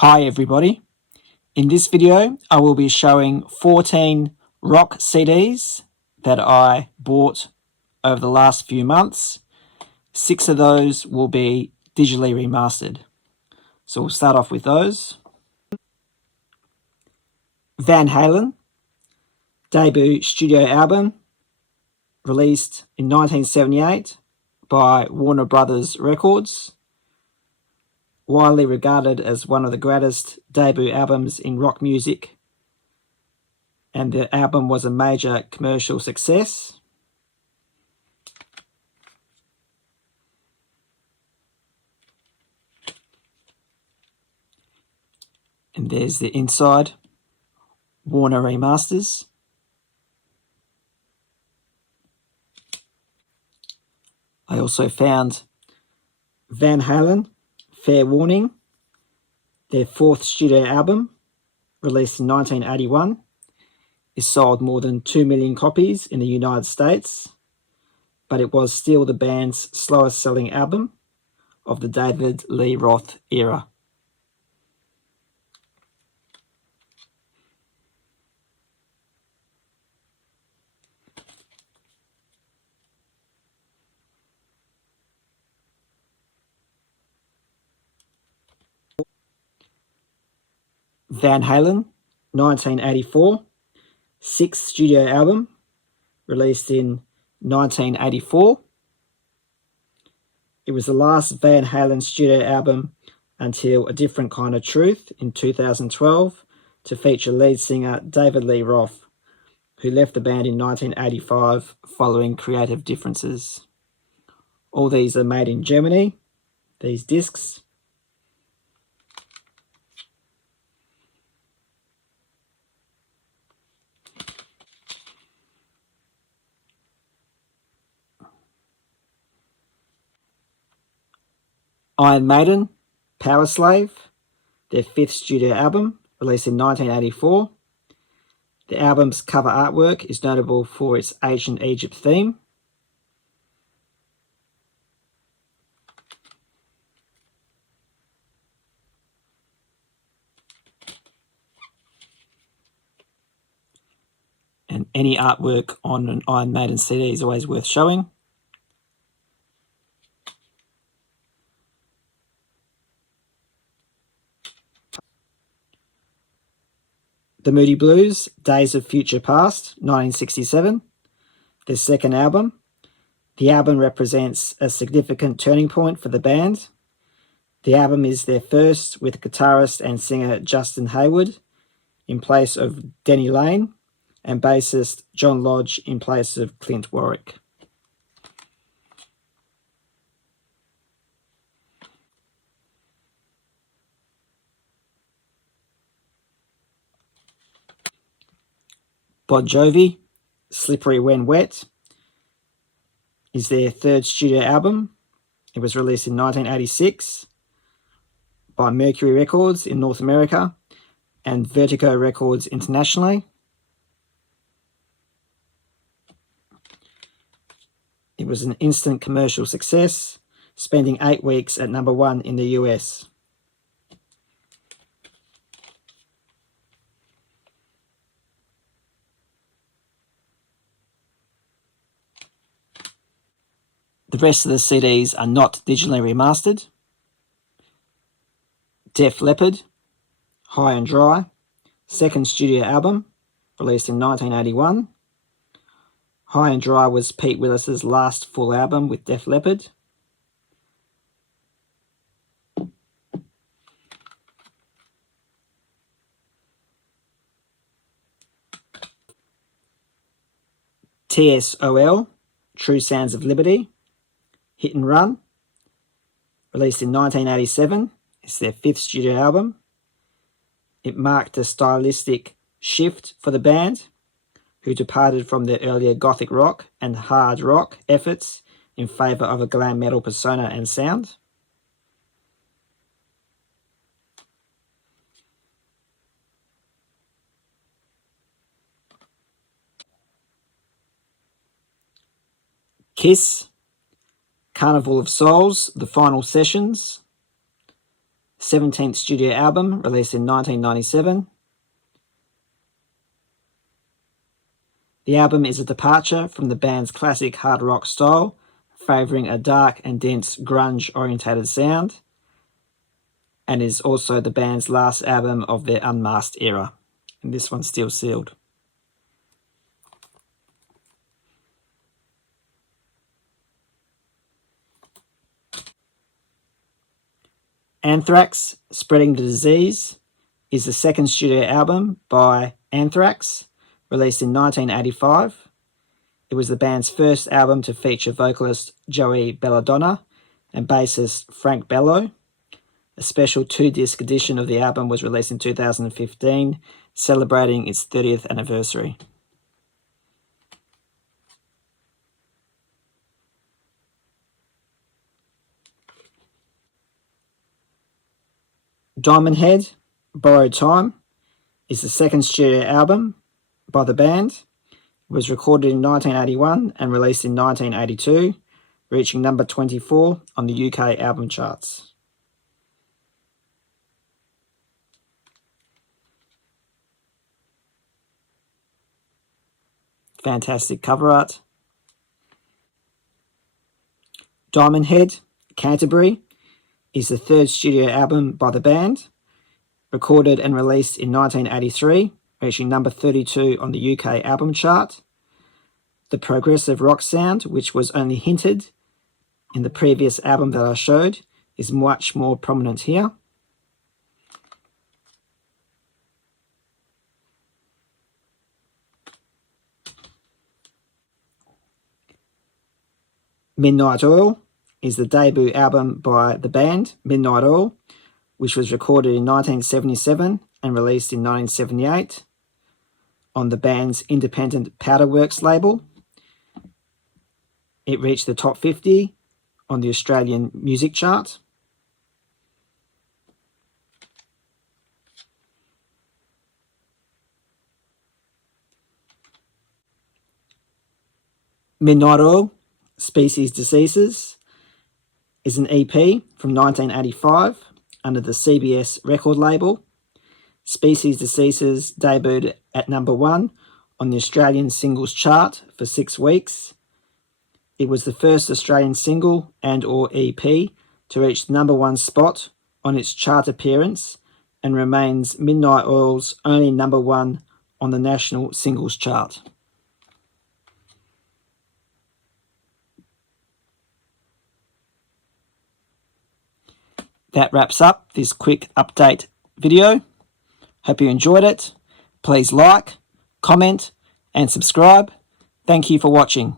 Hi everybody. In this video I will be showing 14 rock CDs that I bought over the last few months. 6 of those will be digitally remastered. So we'll start off with those. Van Halen, debut studio album, released in 1978 by Warner Brothers Records. Widely regarded as one of the greatest debut albums in rock music, and the album was a major commercial success. And there's the inside, Warner remasters. I also found Van Halen, Fair Warning, their 4th studio album, released in 1981. It sold more than 2 million copies in the United States, but it was still the band's slowest selling album of the David Lee Roth era. Van Halen, 1984, 6th studio album, released in 1984. It was the last Van Halen studio album until A Different Kind of Truth in 2012 to feature lead singer David Lee Roth, who left the band in 1985 following creative differences. All these are made in Germany, these discs. Iron Maiden, Power Slave, their 5th studio album, released in 1984. The album's cover artwork is notable for its ancient Egypt theme. And any artwork on an Iron Maiden CD is always worth showing. The Moody Blues, Days of Future Past, 1967, their 2nd album. The album represents a significant turning point for the band. The album is their first with guitarist and singer Justin Hayward in place of Denny Laine and bassist John Lodge in place of Clint Warwick. Bon Jovi, Slippery When Wet, is their 3rd studio album. It was released in 1986 by Mercury Records in North America and Vertigo Records internationally. It was an instant commercial success, spending 8 weeks at #1 in the US. The rest of the CDs are not digitally remastered. Def Leppard, High and Dry, 2nd studio album, released in 1981. High and Dry was Pete Willis's last full album with Def Leppard. TSOL, True Sounds of Liberty, Hit and Run, released in 1987. It's their 5th studio album. It marked a stylistic shift for the band, who departed from their earlier gothic rock and hard rock efforts in favour of a glam metal persona and sound. Kiss, Carnival of Souls, The Final Sessions, 17th studio album released in 1997. The album is a departure from the band's classic hard rock style, favouring a dark and dense grunge-orientated sound, and is also the band's last album of their unmasked era. And this one's still sealed. Anthrax, Spreading the Disease, is the second studio album by Anthrax, released in 1985. It was the band's first album to feature vocalist Joey Belladonna and bassist Frank Bello. A special 2-disc edition of the album was released in 2015, celebrating its 30th anniversary. Diamond Head, Borrowed Time, is the second studio album by the band. It was recorded in 1981 and released in 1982, reaching number 24 on the UK album charts. Fantastic cover art. Diamond Head, Canterbury, is the third studio album by the band, recorded and released in 1983, reaching number 32 on the UK album chart. The progressive rock sound, which was only hinted in the previous album that I showed, is much more prominent here. Midnight Oil is the debut album by the band, Midnight Oil, which was recorded in 1977 and released in 1978 on the band's independent Powderworks label. It reached the top 50 on the Australian music chart. Midnight Oil, Species Diseases, is an EP from 1985 under the CBS record label. Species Diseases debuted at number 1 on the Australian singles chart for 6 weeks. It was the first Australian single and or EP to reach the number 1 spot on its chart appearance and remains Midnight Oil's only number 1 on the national singles chart. That wraps up this quick update video. Hope you enjoyed it. Please like, comment, and subscribe. Thank you for watching.